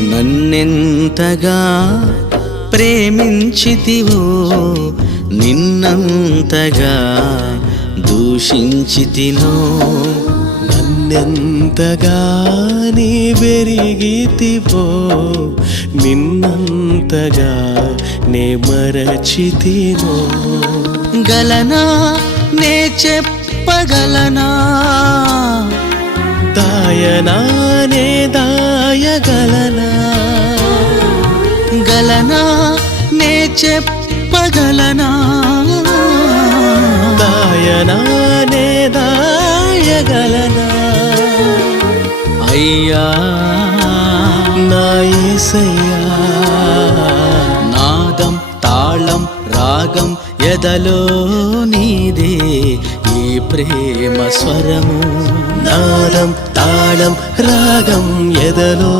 నన్నెంతగా ప్రేమించితివో నిన్నంతగా దూషించితినో నన్నెంతగా నీ వెరిగితివో నిన్నంతగా నే మరచితినో గలనా నే చెప్పగలనా దాయనా నే దాయగలనా గలనా నే చెప్పగలనా దాయనా నే దాయగలనా అయ్యా నా యేసయ్యా నాదం తాళం రాగం ఎదలో నీదే ఈ ప్రేమ స్వరము నాదం తాళం రాగం ఎదలో